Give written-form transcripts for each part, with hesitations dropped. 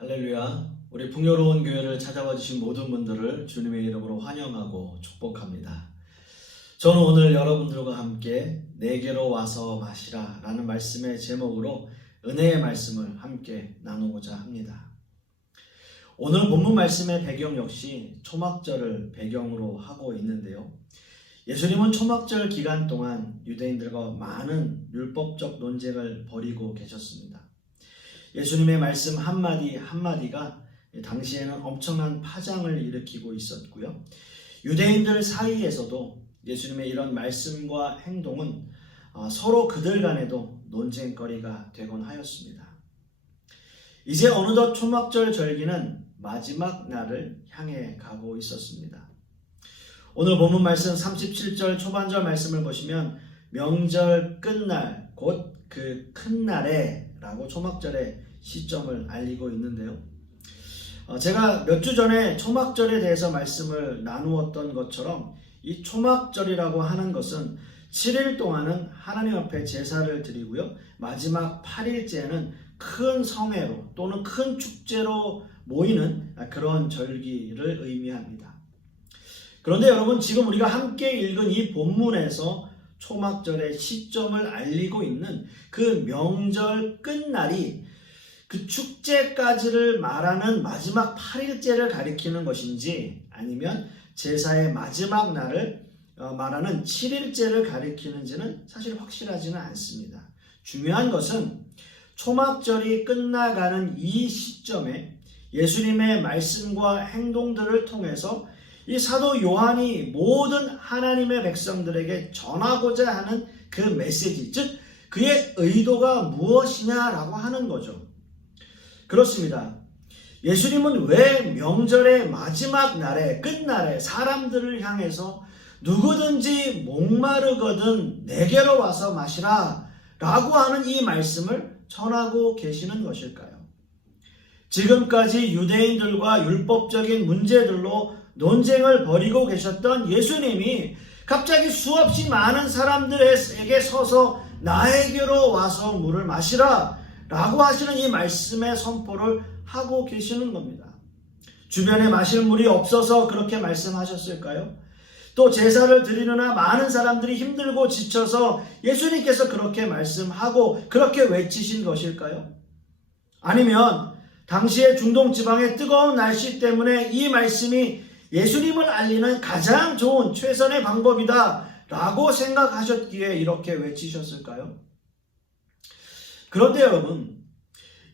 할렐루야. 우리 풍요로운 교회를 찾아와 주신 모든 분들을 주님의 이름으로 환영하고 축복합니다. 저는 오늘 여러분들과 함께 내게로 와서 마시라 라는 말씀의 제목으로 은혜의 말씀을 함께 나누고자 합니다. 오늘 본문 말씀의 배경 역시 초막절을 배경으로 하고 있는데요. 예수님은 초막절 기간 동안 유대인들과 많은 율법적 논쟁을 벌이고 계셨습니다. 예수님의 말씀 한마디 한마디가 당시에는 엄청난 파장을 일으키고 있었고요. 유대인들 사이에서도 예수님의 이런 말씀과 행동은 서로 그들 간에도 논쟁거리가 되곤 하였습니다. 이제 어느덧 초막절 절기는 마지막 날을 향해 가고 있었습니다. 오늘 본문 말씀 37절 초반절 말씀을 보시면 명절 끝날 곧 그 큰 날에 라고 초막절의 시점을 알리고 있는데요. 제가 몇 주 전에 초막절에 대해서 말씀을 나누었던 것처럼 이 초막절이라고 하는 것은 7일 동안은 하나님 앞에 제사를 드리고요. 마지막 8일째는 큰 성회로 또는 큰 축제로 모이는 그런 절기를 의미합니다. 그런데 여러분, 지금 우리가 함께 읽은 이 본문에서 초막절의 시점을 알리고 있는 그 명절 끝날이 그 축제까지를 말하는 마지막 8일째를 가리키는 것인지 아니면 제사의 마지막 날을 말하는 7일째를 가리키는지는 사실 확실하지는 않습니다. 중요한 것은 초막절이 끝나가는 이 시점에 예수님의 말씀과 행동들을 통해서 이 사도 요한이 모든 하나님의 백성들에게 전하고자 하는 그 메시지, 즉 그의 의도가 무엇이냐라고 하는 거죠. 그렇습니다. 예수님은 왜 명절의 마지막 날에 끝날에 사람들을 향해서 누구든지 목마르거든 내게로 와서 마시라 라고 하는 이 말씀을 전하고 계시는 것일까요? 지금까지 유대인들과 율법적인 문제들로 논쟁을 벌이고 계셨던 예수님이 갑자기 수없이 많은 사람들에게 서서 나에게로 와서 물을 마시라 라고 하시는 이 말씀의 선포를 하고 계시는 겁니다. 주변에 마실 물이 없어서 그렇게 말씀하셨을까요? 또 제사를 드리느라 많은 사람들이 힘들고 지쳐서 예수님께서 그렇게 말씀하고 그렇게 외치신 것일까요? 아니면 당시의 중동 지방의 뜨거운 날씨 때문에 이 말씀이 예수님을 알리는 가장 좋은 최선의 방법이다 라고 생각하셨기에 이렇게 외치셨을까요? 그런데 여러분,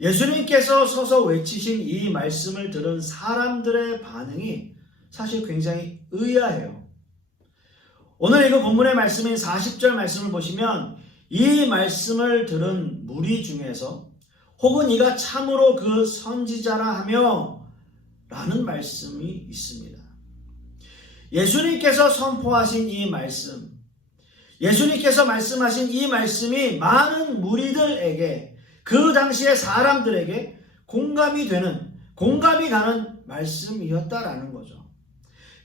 예수님께서 서서 외치신 이 말씀을 들은 사람들의 반응이 사실 굉장히 의아해요. 오늘 읽은 본문의 말씀인 40절 말씀을 보시면 이 말씀을 들은 무리 중에서 혹은 이가 참으로 그 선지자라 하며 라는 말씀이 있습니다. 예수님께서 선포하신 이 말씀, 예수님께서 말씀하신 이 말씀이 많은 무리들에게, 그 당시의 사람들에게 공감이 가는 말씀이었다라는 거죠.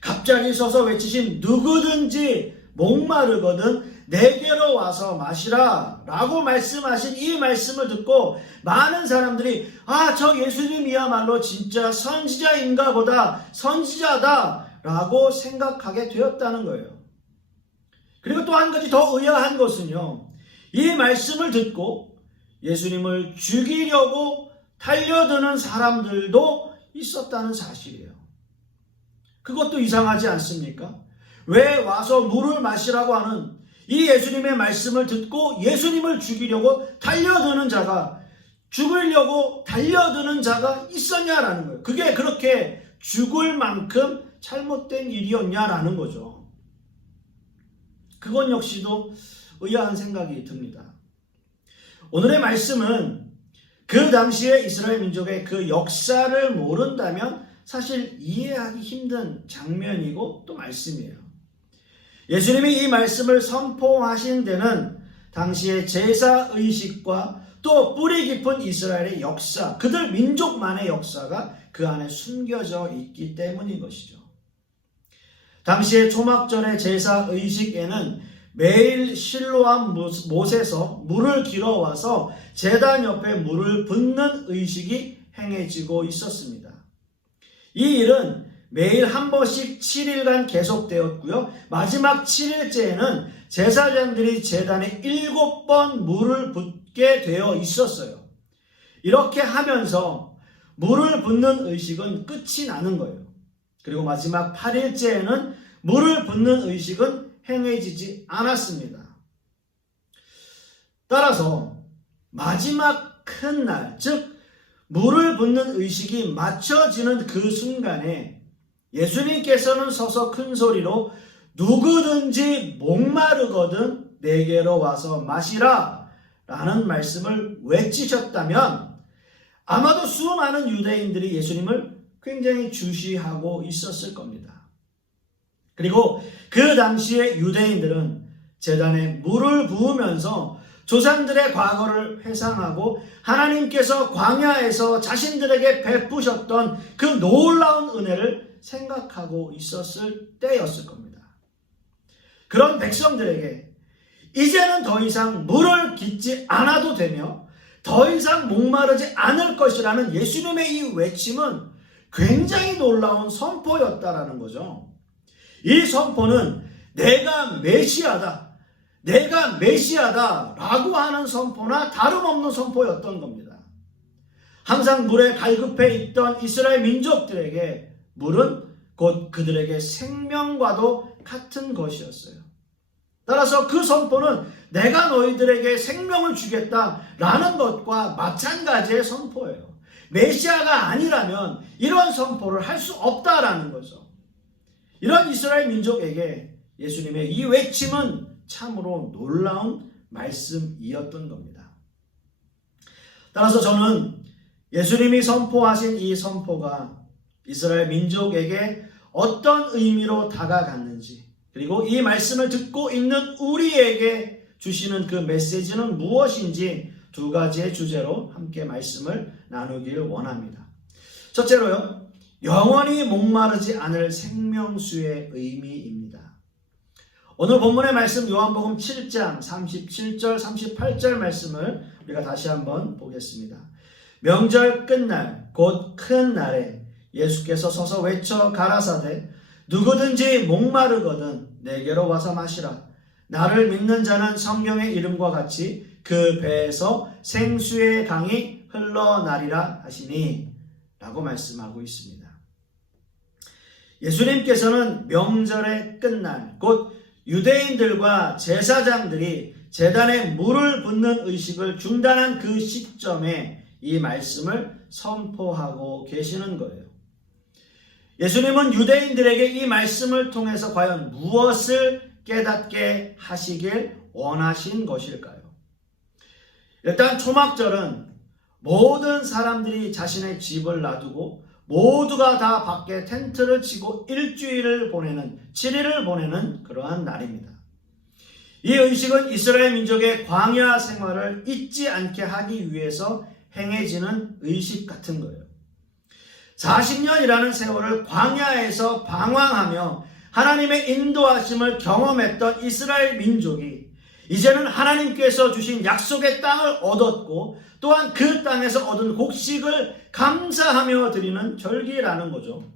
갑자기 서서 외치신 누구든지 목마르거든 내게로 와서 마시라 라고 말씀하신 이 말씀을 듣고 많은 사람들이 저 예수님이야말로 진짜 선지자인가 보다, 선지자다 라고 생각하게 되었다는 거예요. 그리고 또 한 가지 더 의아한 것은요, 이 말씀을 듣고 예수님을 죽이려고 달려드는 사람들도 있었다는 사실이에요. 그것도 이상하지 않습니까? 왜 와서 물을 마시라고 하는 이 예수님의 말씀을 듣고 예수님을 죽이려고 달려드는 자가, 죽으려고 달려드는 자가 있었냐라는 거예요. 그게 그렇게 죽을 만큼 잘못된 일이었냐라는 거죠. 그건 역시도 의아한 생각이 듭니다. 오늘의 말씀은 그 당시의 이스라엘 민족의 그 역사를 모른다면 사실 이해하기 힘든 장면이고 또 말씀이에요. 예수님이 이 말씀을 선포하신 데는 당시의 제사의식과 또 뿌리 깊은 이스라엘의 역사, 그들 민족만의 역사가 그 안에 숨겨져 있기 때문인 것이죠. 당시의 초막절의 제사의식에는 매일 실로암 못에서 물을 길어와서 제단 옆에 물을 붓는 의식이 행해지고 있었습니다. 이 일은 매일 한 번씩 7일간 계속되었고요. 마지막 7일째에는 제사장들이 제단에 7번 물을 붓게 되어 있었어요. 이렇게 하면서 물을 붓는 의식은 끝이 나는 거예요. 그리고 마지막 8일째에는 물을 붓는 의식은 행해지지 않았습니다. 따라서 마지막 큰 날, 즉 물을 붓는 의식이 맞춰지는 그 순간에 예수님께서는 서서 큰 소리로 누구든지 목마르거든 내게로 와서 마시라 라는 말씀을 외치셨다면 아마도 수많은 유대인들이 예수님을 굉장히 주시하고 있었을 겁니다. 그리고 그 당시에 유대인들은 제단에 물을 부으면서 조상들의 과거를 회상하고 하나님께서 광야에서 자신들에게 베푸셨던 그 놀라운 은혜를 생각하고 있었을 때였을 겁니다. 그런 백성들에게 이제는 더 이상 물을 깃지 않아도 되며 더 이상 목마르지 않을 것이라는 예수님의 이 외침은 굉장히 놀라운 선포였다라는 거죠. 이 선포는 내가 메시아다 라고 하는 선포나 다름없는 선포였던 겁니다. 항상 물에 갈급해 있던 이스라엘 민족들에게 물은 곧 그들에게 생명과도 같은 것이었어요. 따라서 그 선포는 내가 너희들에게 생명을 주겠다라는 것과 마찬가지의 선포예요. 메시아가 아니라면 이런 선포를 할 수 없다라는 거죠. 이런 이스라엘 민족에게 예수님의 이 외침은 참으로 놀라운 말씀이었던 겁니다. 따라서 저는 예수님이 선포하신 이 선포가 이스라엘 민족에게 어떤 의미로 다가갔는지, 그리고 이 말씀을 듣고 있는 우리에게 주시는 그 메시지는 무엇인지 두 가지의 주제로 함께 말씀을 나누길 원합니다. 첫째로요, 영원히 목마르지 않을 생명수의 의미입니다. 오늘 본문의 말씀 요한복음 7장 37절 38절 말씀을 우리가 다시 한번 보겠습니다. 명절 끝날 곧 큰 날에 예수께서 서서 외쳐 가라사대 누구든지 목마르거든 내게로 와서 마시라. 나를 믿는 자는 성경의 이름과 같이 그 배에서 생수의 강이 흘러나리라 하시니 라고 말씀하고 있습니다. 예수님께서는 명절의 끝날 곧 유대인들과 제사장들이 제단에 물을 붓는 의식을 중단한 그 시점에 이 말씀을 선포하고 계시는 거예요. 예수님은 유대인들에게 이 말씀을 통해서 과연 무엇을 깨닫게 하시길 원하신 것일까요? 일단 초막절은 모든 사람들이 자신의 집을 놔두고 모두가 다 밖에 텐트를 치고 일주일을 보내는 7일을 보내는 그러한 날입니다. 이 의식은 이스라엘 민족의 광야 생활을 잊지 않게 하기 위해서 행해지는 의식 같은 거예요. 40년이라는 세월을 광야에서 방황하며 하나님의 인도하심을 경험했던 이스라엘 민족이 이제는 하나님께서 주신 약속의 땅을 얻었고 또한 그 땅에서 얻은 곡식을 감사하며 드리는 절기라는 거죠.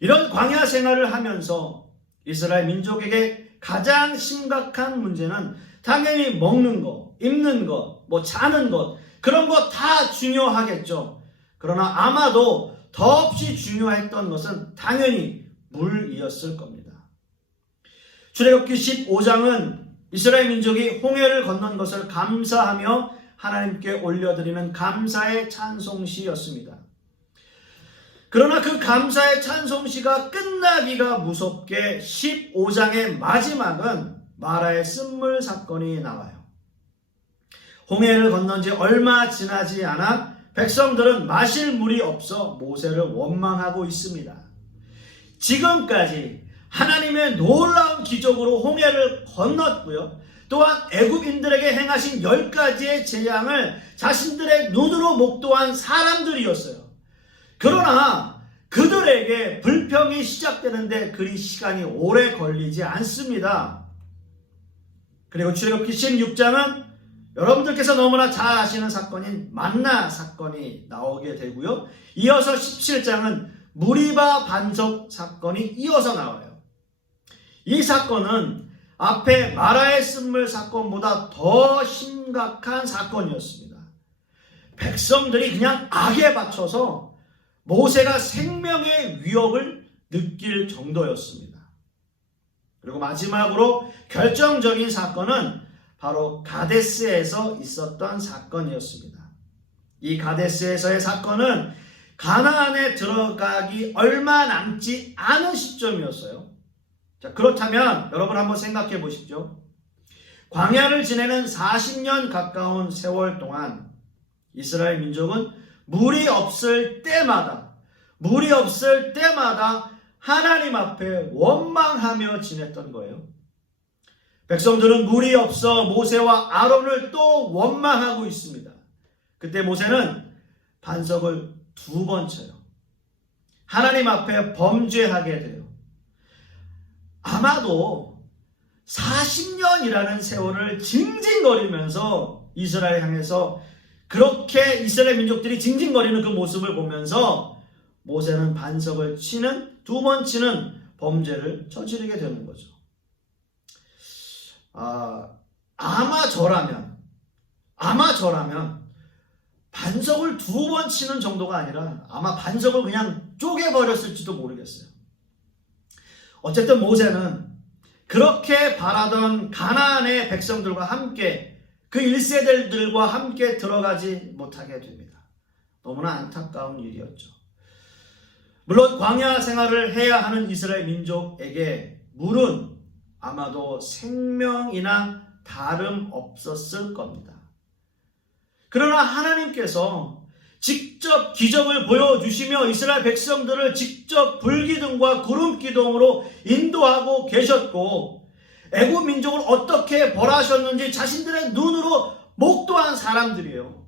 이런 광야 생활을 하면서 이스라엘 민족에게 가장 심각한 문제는 당연히 먹는 것, 입는 것, 자는 것 그런 거 다 중요하겠죠. 그러나 아마도 더없이 중요했던 것은 당연히 물이었을 겁니다. 출애굽기 15장은 이스라엘 민족이 홍해를 건넌 것을 감사하며 하나님께 올려드리는 감사의 찬송시였습니다. 그러나 그 감사의 찬송시가 끝나기가 무섭게 15장의 마지막은 마라의 쓴물 사건이 나와요. 홍해를 건넌 지 얼마 지나지 않아 백성들은 마실 물이 없어 모세를 원망하고 있습니다. 지금까지 하나님의 놀라운 기적으로 홍해를 건넜고요. 또한 애굽인들에게 행하신 10가지의 재앙을 자신들의 눈으로 목도한 사람들이었어요. 그러나 그들에게 불평이 시작되는데 그리 시간이 오래 걸리지 않습니다. 그리고 출애굽기 16장은 여러분들께서 너무나 잘 아시는 사건인 만나 사건이 나오게 되고요. 이어서 17장은 무리바 반석 사건이 이어서 나와요. 이 사건은 앞에 마라의 쓴물 사건보다 더 심각한 사건이었습니다. 백성들이 그냥 악에 받쳐서 모세가 생명의 위협을 느낄 정도였습니다. 그리고 마지막으로 결정적인 사건은 바로 가데스에서 있었던 사건이었습니다. 이 가데스에서의 사건은 가나안에 들어가기 얼마 남지 않은 시점이었어요. 자, 그렇다면 여러분 한번 생각해 보십시오. 광야를 지내는 40년 가까운 세월 동안 이스라엘 민족은 물이 없을 때마다 하나님 앞에 원망하며 지냈던 거예요. 백성들은 물이 없어 모세와 아론을 또 원망하고 있습니다. 그때 모세는 반석을 2번 쳐요. 하나님 앞에 범죄하게 돼요. 아마도 40년이라는 세월을 징징거리면서 이스라엘 향해서 그렇게 이스라엘 민족들이 징징거리는 그 모습을 보면서 모세는 반석을 치는 2번 치는 범죄를 저지르게 되는 거죠. 아마 저라면 반석을 2번 치는 정도가 아니라 아마 반석을 그냥 쪼개버렸을지도 모르겠어요. 어쨌든 모세는 그렇게 바라던 가나안의 백성들과 함께 그 1세대들과 함께 들어가지 못하게 됩니다. 너무나 안타까운 일이었죠. 물론 광야 생활을 해야 하는 이스라엘 민족에게 물은 아마도 생명이나 다름없었을 겁니다. 그러나 하나님께서 직접 기적을 보여주시며 이스라엘 백성들을 직접 불기둥과 구름기둥으로 인도하고 계셨고 애굽 민족을 어떻게 벌하셨는지 자신들의 눈으로 목도한 사람들이에요.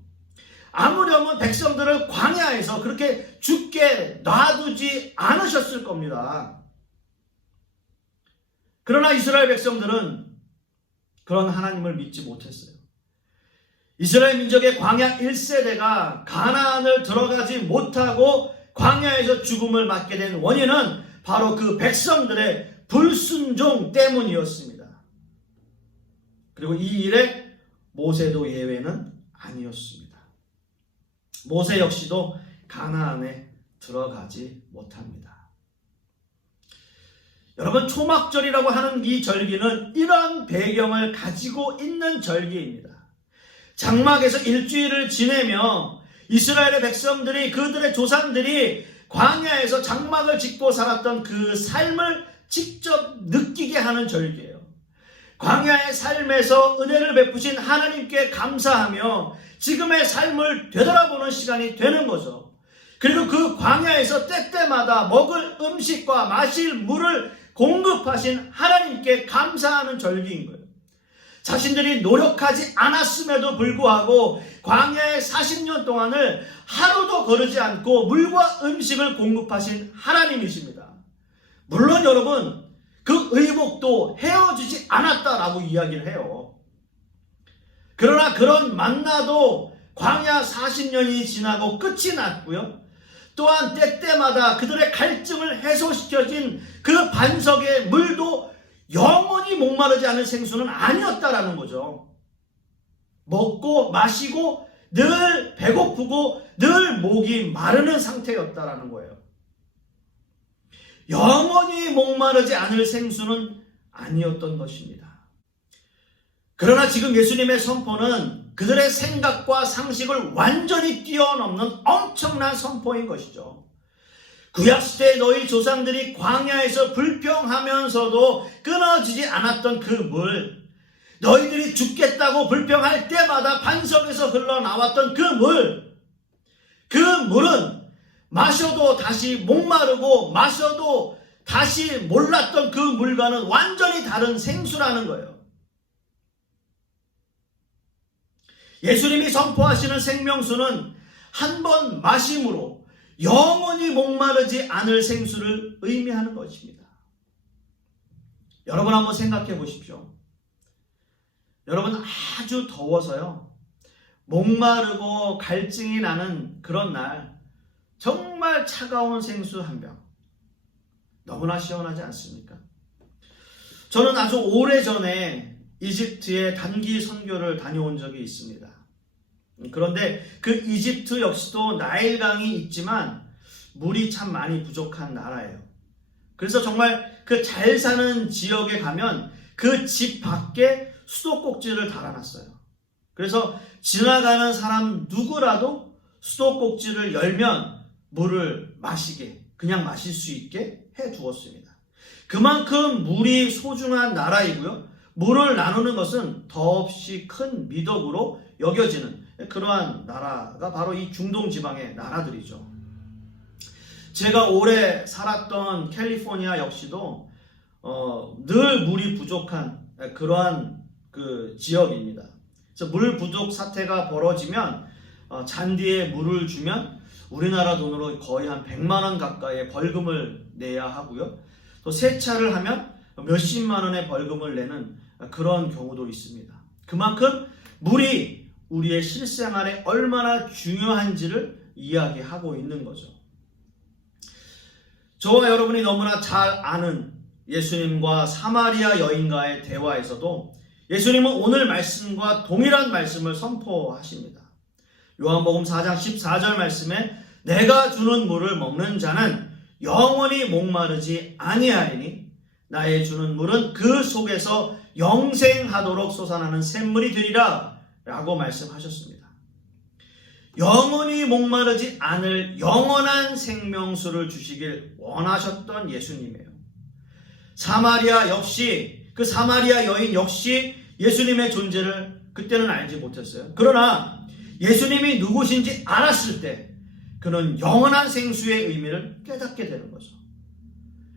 아무렴은 백성들을 광야에서 그렇게 죽게 놔두지 않으셨을 겁니다. 그러나 이스라엘 백성들은 그런 하나님을 믿지 못했어요. 이스라엘 민족의 광야 1세대가 가나안을 들어가지 못하고 광야에서 죽음을 맞게 된 원인은 바로 그 백성들의 불순종 때문이었습니다. 그리고 이 일에 모세도 예외는 아니었습니다. 모세 역시도 가나안에 들어가지 못합니다. 여러분, 초막절이라고 하는 이 절기는 이런 배경을 가지고 있는 절기입니다. 장막에서 일주일을 지내며 이스라엘의 백성들이 그들의 조상들이 광야에서 장막을 짓고 살았던 그 삶을 직접 느끼게 하는 절기예요. 광야의 삶에서 은혜를 베푸신 하나님께 감사하며 지금의 삶을 되돌아보는 시간이 되는 거죠. 그리고 그 광야에서 때때마다 먹을 음식과 마실 물을 공급하신 하나님께 감사하는 절기인 거예요. 자신들이 노력하지 않았음에도 불구하고 광야의 40년 동안을 하루도 거르지 않고 물과 음식을 공급하신 하나님이십니다. 물론 여러분, 그 의복도 헤어지지 않았다라고 이야기를 해요. 그러나 그런 만나도 광야 40년이 지나고 끝이 났고요. 또한 때때마다 그들의 갈증을 해소시켜진 그 반석의 물도 영원히 목마르지 않을 생수는 아니었다라는 거죠. 먹고 마시고 늘 배고프고 늘 목이 마르는 상태였다라는 거예요. 영원히 목마르지 않을 생수는 아니었던 것입니다. 그러나 지금 예수님의 선포는 그들의 생각과 상식을 완전히 뛰어넘는 엄청난 선포인 것이죠. 구약시대에 너희 조상들이 광야에서 불평하면서도 끊어지지 않았던 그 물, 너희들이 죽겠다고 불평할 때마다 반석에서 흘러나왔던 그 물은 마셔도 다시 목마르고 마셔도 다시 몰랐던 그 물과는 완전히 다른 생수라는 거예요. 예수님이 선포하시는 생명수는 한 번 마심으로 영원히 목마르지 않을 생수를 의미하는 것입니다. 여러분 한번 생각해 보십시오. 여러분, 아주 더워서요, 목마르고 갈증이 나는 그런 날 정말 차가운 생수 한 병, 너무나 시원하지 않습니까? 저는 아주 오래전에 이집트에 단기 선교를 다녀온 적이 있습니다. 그런데 그 이집트 역시도 나일강이 있지만 물이 참 많이 부족한 나라예요. 그래서 정말 그 잘 사는 지역에 가면 그 집 밖에 수도꼭지를 달아놨어요. 그래서 지나가는 사람 누구라도 수도꼭지를 열면 물을 마시게, 그냥 마실 수 있게 해두었습니다. 그만큼 물이 소중한 나라이고요, 물을 나누는 것은 더없이 큰 미덕으로 여겨지는 그러한 나라가 바로 이 중동 지방의 나라들이죠. 제가 오래 살았던 캘리포니아 역시도 늘 물이 부족한 그러한 그 지역입니다. 그래서 물 부족 사태가 벌어지면 잔디에 물을 주면 우리나라 돈으로 거의 한 100만 원 가까이의 벌금을 내야 하고요, 또 세차를 하면 몇십만 원의 벌금을 내는 그런 경우도 있습니다. 그만큼 물이 우리의 실생활에 얼마나 중요한지를 이야기하고 있는 거죠. 저와 여러분이 너무나 잘 아는 예수님과 사마리아 여인과의 대화에서도 예수님은 오늘 말씀과 동일한 말씀을 선포하십니다. 요한복음 4장 14절 말씀에 내가 주는 물을 먹는 자는 영원히 목마르지 아니하리니 나의 주는 물은 그 속에서 영생하도록 솟아나는 샘물이 되리라 라고 말씀하셨습니다. 영원히 목마르지 않을 영원한 생명수를 주시길 원하셨던 예수님이에요. 사마리아 역시, 그 사마리아 여인 역시 예수님의 존재를 그때는 알지 못했어요. 그러나 예수님이 누구신지 알았을 때 그는 영원한 생수의 의미를 깨닫게 되는 거죠.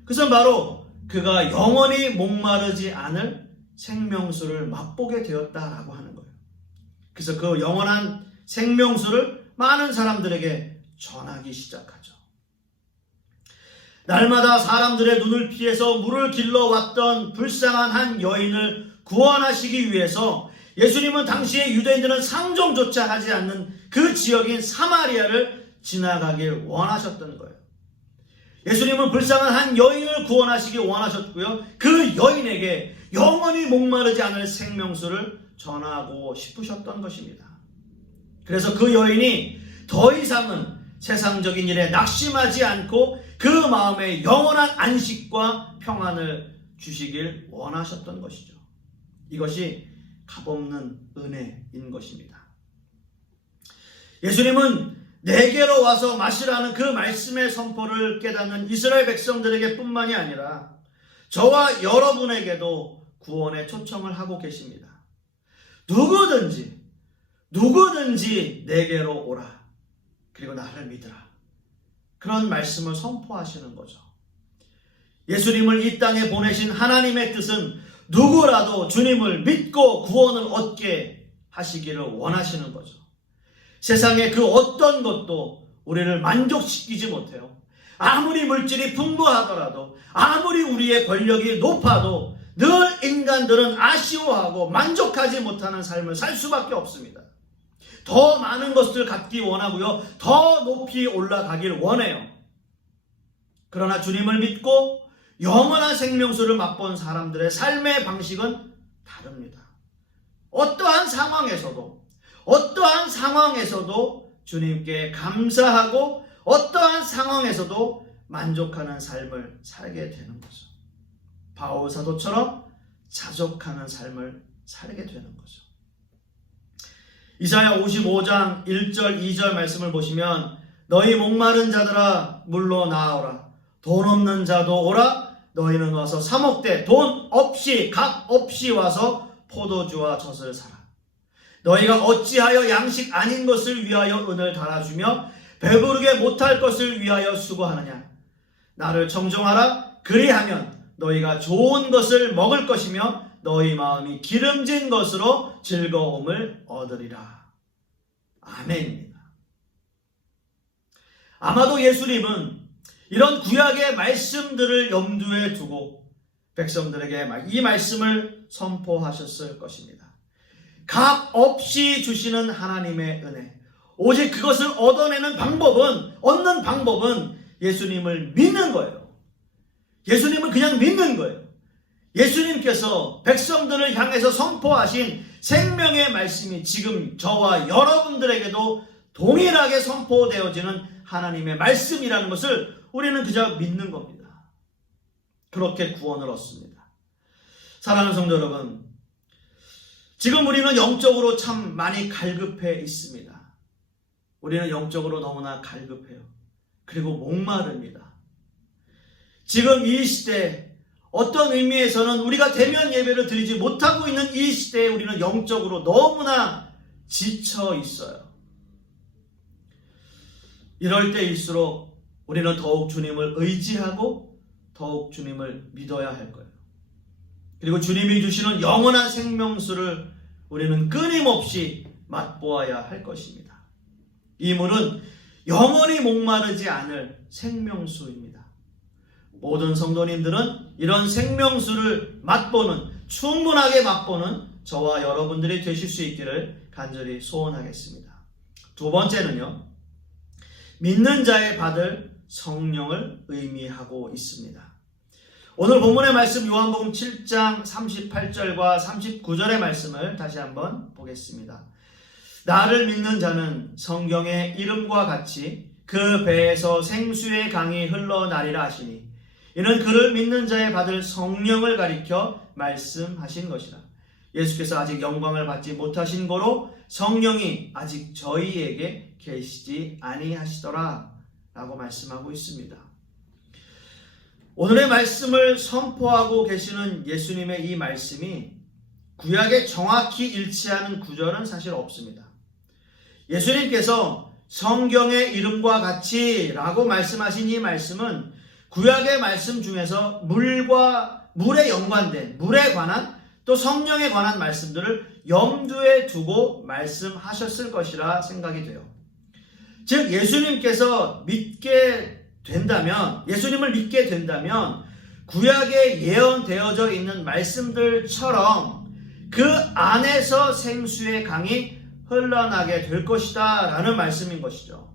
그것은 바로 그가 영원히 목마르지 않을 생명수를 맛보게 되었다라고 하는 거예요. 그래서 그 영원한 생명수를 많은 사람들에게 전하기 시작하죠. 날마다 사람들의 눈을 피해서 물을 길러왔던 불쌍한 한 여인을 구원하시기 위해서 예수님은 당시에 유대인들은 상종조차 하지 않는 그 지역인 사마리아를 지나가길 원하셨던 거예요. 예수님은 불쌍한 한 여인을 구원하시기 원하셨고요, 그 여인에게 영원히 목마르지 않을 생명수를 전하고 싶으셨던 것입니다. 그래서 그 여인이 더 이상은 세상적인 일에 낙심하지 않고 그 마음에 영원한 안식과 평안을 주시길 원하셨던 것이죠. 이것이 값없는 은혜인 것입니다. 예수님은 내게로 와서 마시라는 그 말씀의 선포를 깨닫는 이스라엘 백성들에게 뿐만이 아니라 저와 여러분에게도 구원의 초청을 하고 계십니다. 누구든지 내게로 오라. 그리고 나를 믿으라. 그런 말씀을 선포하시는 거죠. 예수님을 이 땅에 보내신 하나님의 뜻은 누구라도 주님을 믿고 구원을 얻게 하시기를 원하시는 거죠. 세상의 그 어떤 것도 우리를 만족시키지 못해요. 아무리 물질이 풍부하더라도, 아무리 우리의 권력이 높아도 늘 인간들은 아쉬워하고 만족하지 못하는 삶을 살 수밖에 없습니다. 더 많은 것을 갖기 원하고요, 더 높이 올라가길 원해요. 그러나 주님을 믿고 영원한 생명수를 맛본 사람들의 삶의 방식은 다릅니다. 어떠한 상황에서도 주님께 감사하고 어떠한 상황에서도 만족하는 삶을 살게 되는 거죠. 바울 사도처럼 자족하는 삶을 살게 되는 거죠. 이사야 55장 1절 2절 말씀을 보시면 너희 목마른 자들아 물로 나아오라. 돈 없는 자도 오라. 너희는 와서 사 먹되 돈 없이 값 없이 와서 포도주와 젖을 사라. 너희가 어찌하여 양식 아닌 것을 위하여 은을 달아주며 배부르게 못할 것을 위하여 수고하느냐. 나를 청종하라. 그리하면 너희가 좋은 것을 먹을 것이며 너희 마음이 기름진 것으로 즐거움을 얻으리라. 아멘입니다. 아마도 예수님은 이런 구약의 말씀들을 염두에 두고 백성들에게 이 말씀을 선포하셨을 것입니다. 값 없이 주시는 하나님의 은혜. 오직 그것을 얻는 방법은 예수님을 믿는 거예요. 예수님을 그냥 믿는 거예요. 예수님께서 백성들을 향해서 선포하신 생명의 말씀이 지금 저와 여러분들에게도 동일하게 선포되어지는 하나님의 말씀이라는 것을 우리는 그저 믿는 겁니다. 그렇게 구원을 얻습니다. 사랑하는 성도 여러분, 지금 우리는 영적으로 참 많이 갈급해 있습니다. 우리는 영적으로 너무나 갈급해요. 그리고 목마릅니다. 지금 이 시대, 어떤 의미에서는 우리가 대면 예배를 드리지 못하고 있는 이 시대에 우리는 영적으로 너무나 지쳐 있어요. 이럴 때일수록 우리는 더욱 주님을 의지하고 더욱 주님을 믿어야 할 거예요. 그리고 주님이 주시는 영원한 생명수를 우리는 끊임없이 맛보아야 할 것입니다. 이 물은 영원히 목마르지 않을 생명수입니다. 모든 성도님들은 이런 생명수를 충분하게 맛보는 저와 여러분들이 되실 수 있기를 간절히 소원하겠습니다. 두 번째는요, 믿는 자의 받을 성령을 의미하고 있습니다. 오늘 본문의 말씀 요한복음 7장 38절과 39절의 말씀을 다시 한번 보겠습니다. 나를 믿는 자는 성경의 이름과 같이 그 배에서 생수의 강이 흘러나리라 하시니 이는 그를 믿는 자의 받을 성령을 가리켜 말씀하신 것이라. 예수께서 아직 영광을 받지 못하신 고로 성령이 아직 저희에게 계시지 아니하시더라 라고 말씀하고 있습니다. 오늘의 말씀을 선포하고 계시는 예수님의 이 말씀이 구약에 정확히 일치하는 구절은 사실 없습니다. 예수님께서 성경의 이름과 같이 라고 말씀하신 이 말씀은 구약의 말씀 중에서 물에 연관된, 물에 관한 또 성령에 관한 말씀들을 염두에 두고 말씀하셨을 것이라 생각이 돼요. 즉 예수님을 믿게 된다면 구약에 예언되어져 있는 말씀들처럼 그 안에서 생수의 강이 흘러나게 될 것이다 라는 말씀인 것이죠.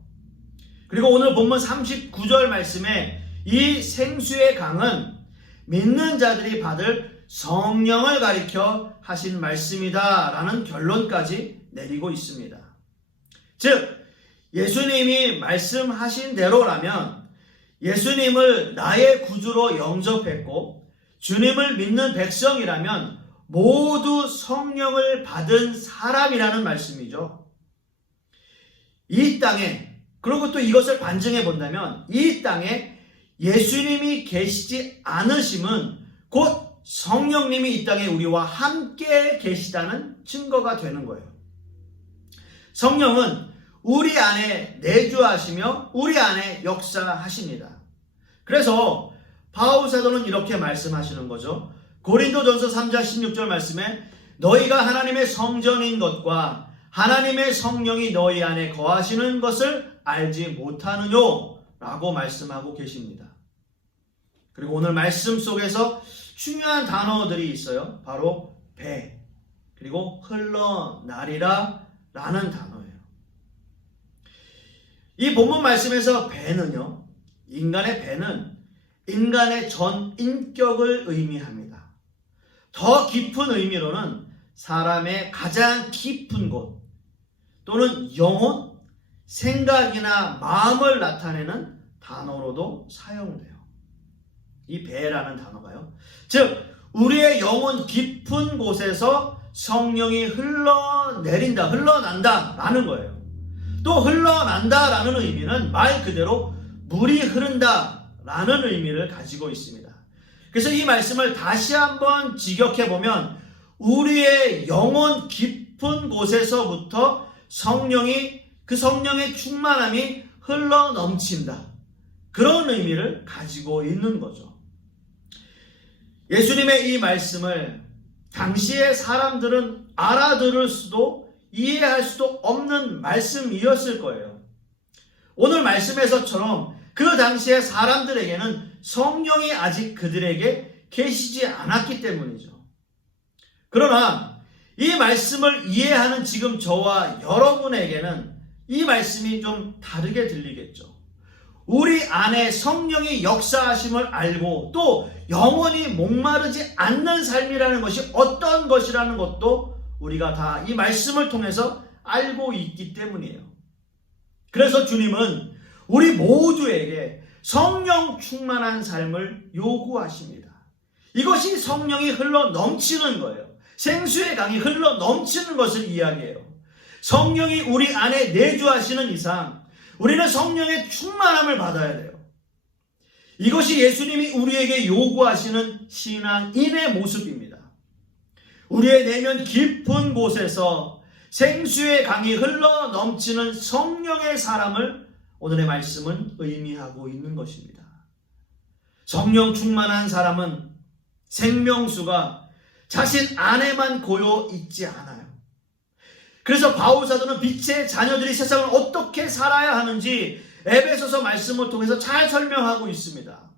그리고 오늘 본문 39절 말씀에 이 생수의 강은 믿는 자들이 받을 성령을 가리켜 하신 말씀이다 라는 결론까지 내리고 있습니다. 즉 예수님이 말씀하신 대로라면 예수님을 나의 구주로 영접했고 주님을 믿는 백성이라면 모두 성령을 받은 사람이라는 말씀이죠. 이 땅에, 그리고 또 이것을 반증해 본다면 이 땅에 예수님이 계시지 않으심은 곧 성령님이 이 땅에 우리와 함께 계시다는 증거가 되는 거예요. 성령은 우리 안에 내주하시며 우리 안에 역사하십니다. 그래서 바울 사도는 이렇게 말씀하시는 거죠. 고린도전서 3장 16절 말씀에 너희가 하나님의 성전인 것과 하나님의 성령이 너희 안에 거하시는 것을 알지 못하느뇨 라고 말씀하고 계십니다. 그리고 오늘 말씀 속에서 중요한 단어들이 있어요. 바로 배, 그리고 흘러나리라 라는 단어예요. 이 본문 말씀에서 배는요, 인간의 배는 인간의 전 인격을 의미합니다. 더 깊은 의미로는 사람의 가장 깊은 곳 또는 영혼, 생각이나 마음을 나타내는 단어로도 사용돼요. 이 배라는 단어가요. 즉 우리의 영혼 깊은 곳에서 성령이 흘러난다 라는 거예요. 또 흘러난다 라는 의미는 말 그대로 물이 흐른다 라는 의미를 가지고 있습니다. 그래서 이 말씀을 다시 한번 직역해 보면 우리의 영혼 깊은 곳에서부터 그 성령의 충만함이 흘러 넘친다. 그런 의미를 가지고 있는 거죠. 예수님의 이 말씀을 당시의 사람들은 알아들을 수도 이해할 수도 없는 말씀이었을 거예요. 오늘 말씀에서처럼 그 당시의 사람들에게는 성령이 아직 그들에게 계시지 않았기 때문이죠. 그러나 이 말씀을 이해하는 지금 저와 여러분에게는 이 말씀이 좀 다르게 들리겠죠. 우리 안에 성령이 역사하심을 알고 또 영원히 목마르지 않는 삶이라는 것이 어떤 것이라는 것도 우리가 다 이 말씀을 통해서 알고 있기 때문이에요. 그래서 주님은 우리 모두에게 성령 충만한 삶을 요구하십니다. 이것이 성령이 흘러 넘치는 거예요. 생수의 강이 흘러 넘치는 것을 이야기해요. 성령이 우리 안에 내주하시는 이상 우리는 성령의 충만함을 받아야 돼요. 이것이 예수님이 우리에게 요구하시는 신앙인의 모습입니다. 우리의 내면 깊은 곳에서 생수의 강이 흘러 넘치는 성령의 사람을 오늘의 말씀은 의미하고 있는 것입니다. 성령 충만한 사람은 생명수가 자신 안에만 고여 있지 않아요. 그래서 바울 사도는 빛의 자녀들이 세상을 어떻게 살아야 하는지 에베소서 말씀을 통해서 잘 설명하고 있습니다.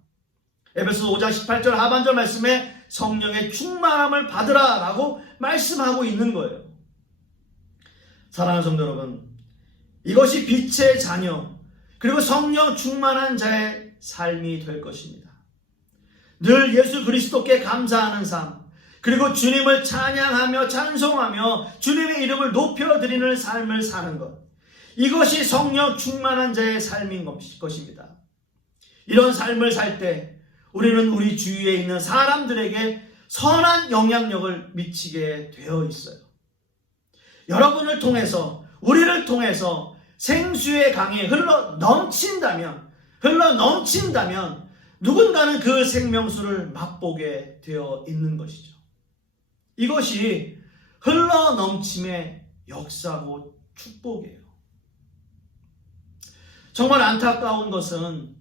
에베소서 5장 18절 하반절 말씀에 성령의 충만함을 받으라 라고 말씀하고 있는 거예요. 사랑하는 성도 여러분, 이것이 빛의 자녀 그리고 성령 충만한 자의 삶이 될 것입니다. 늘 예수 그리스도께 감사하는 삶, 그리고 주님을 찬양하며 찬송하며 주님의 이름을 높여드리는 삶을 사는 것, 이것이 성령 충만한 자의 삶인 것입니다. 이런 삶을 살 때 우리는 우리 주위에 있는 사람들에게 선한 영향력을 미치게 되어 있어요. 여러분을 통해서, 우리를 통해서 생수의 강이 흘러 넘친다면 누군가는 그 생명수를 맛보게 되어 있는 것이죠. 이것이 흘러 넘침의 역사고 축복이에요. 정말 안타까운 것은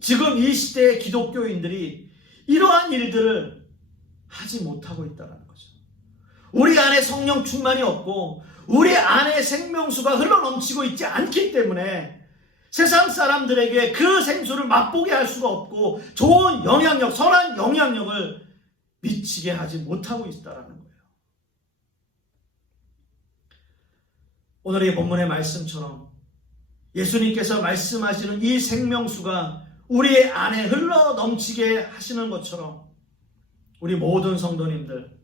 지금 이 시대의 기독교인들이 이러한 일들을 하지 못하고 있다는 거죠. 우리 안에 성령 충만이 없고 우리 안에 생명수가 흘러 넘치고 있지 않기 때문에 세상 사람들에게 그 생수를 맛보게 할 수가 없고 좋은 영향력, 선한 영향력을 미치게 하지 못하고 있다는 거예요. 오늘의 본문의 말씀처럼 예수님께서 말씀하시는 이 생명수가 우리의 안에 흘러 넘치게 하시는 것처럼 우리 모든 성도님들,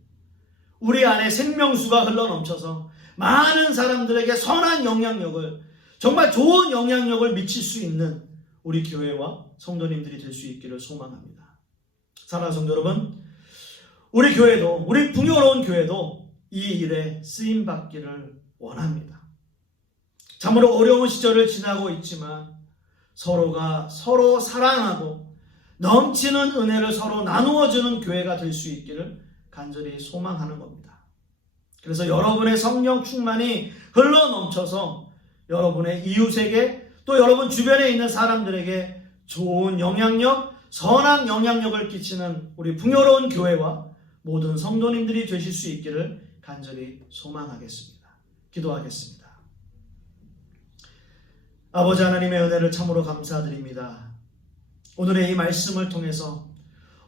우리 안에 생명수가 흘러 넘쳐서 많은 사람들에게 선한 영향력을, 정말 좋은 영향력을 미칠 수 있는 우리 교회와 성도님들이 될 수 있기를 소망합니다. 사랑하는 성도 여러분, 우리 교회도, 우리 풍요로운 교회도 이 일에 쓰임받기를 원합니다. 참으로 어려운 시절을 지나고 있지만 서로가 서로 사랑하고 넘치는 은혜를 서로 나누어주는 교회가 될 수 있기를 간절히 소망하는 겁니다. 그래서 여러분의 성령 충만이 흘러 넘쳐서 여러분의 이웃에게 또 여러분 주변에 있는 사람들에게 좋은 영향력, 선한 영향력을 끼치는 우리 풍요로운 교회와 모든 성도님들이 되실 수 있기를 간절히 소망하겠습니다. 기도하겠습니다. 아버지 하나님의 은혜를 참으로 감사드립니다. 오늘의 이 말씀을 통해서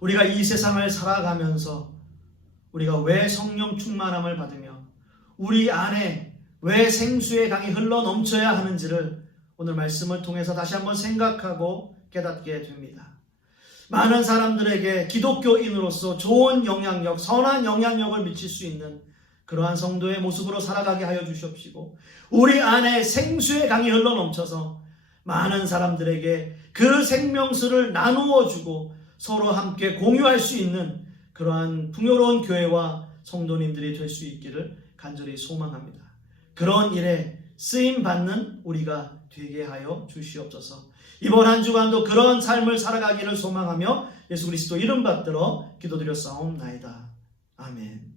우리가 이 세상을 살아가면서 우리가 왜 성령 충만함을 받으며 우리 안에 왜 생수의 강이 흘러 넘쳐야 하는지를 오늘 말씀을 통해서 다시 한번 생각하고 깨닫게 됩니다. 많은 사람들에게 기독교인으로서 좋은 영향력, 선한 영향력을 미칠 수 있는 그러한 성도의 모습으로 살아가게 하여 주시옵시고 우리 안에 생수의 강이 흘러 넘쳐서 많은 사람들에게 그 생명수를 나누어 주고 서로 함께 공유할 수 있는 그러한 풍요로운 교회와 성도님들이 될 수 있기를 간절히 소망합니다. 그런 일에 쓰임받는 우리가 되게 하여 주시옵소서. 이번 한 주간도 그런 삶을 살아가기를 소망하며 예수 그리스도 이름 받들어 기도드렸사옵나이다. 아멘.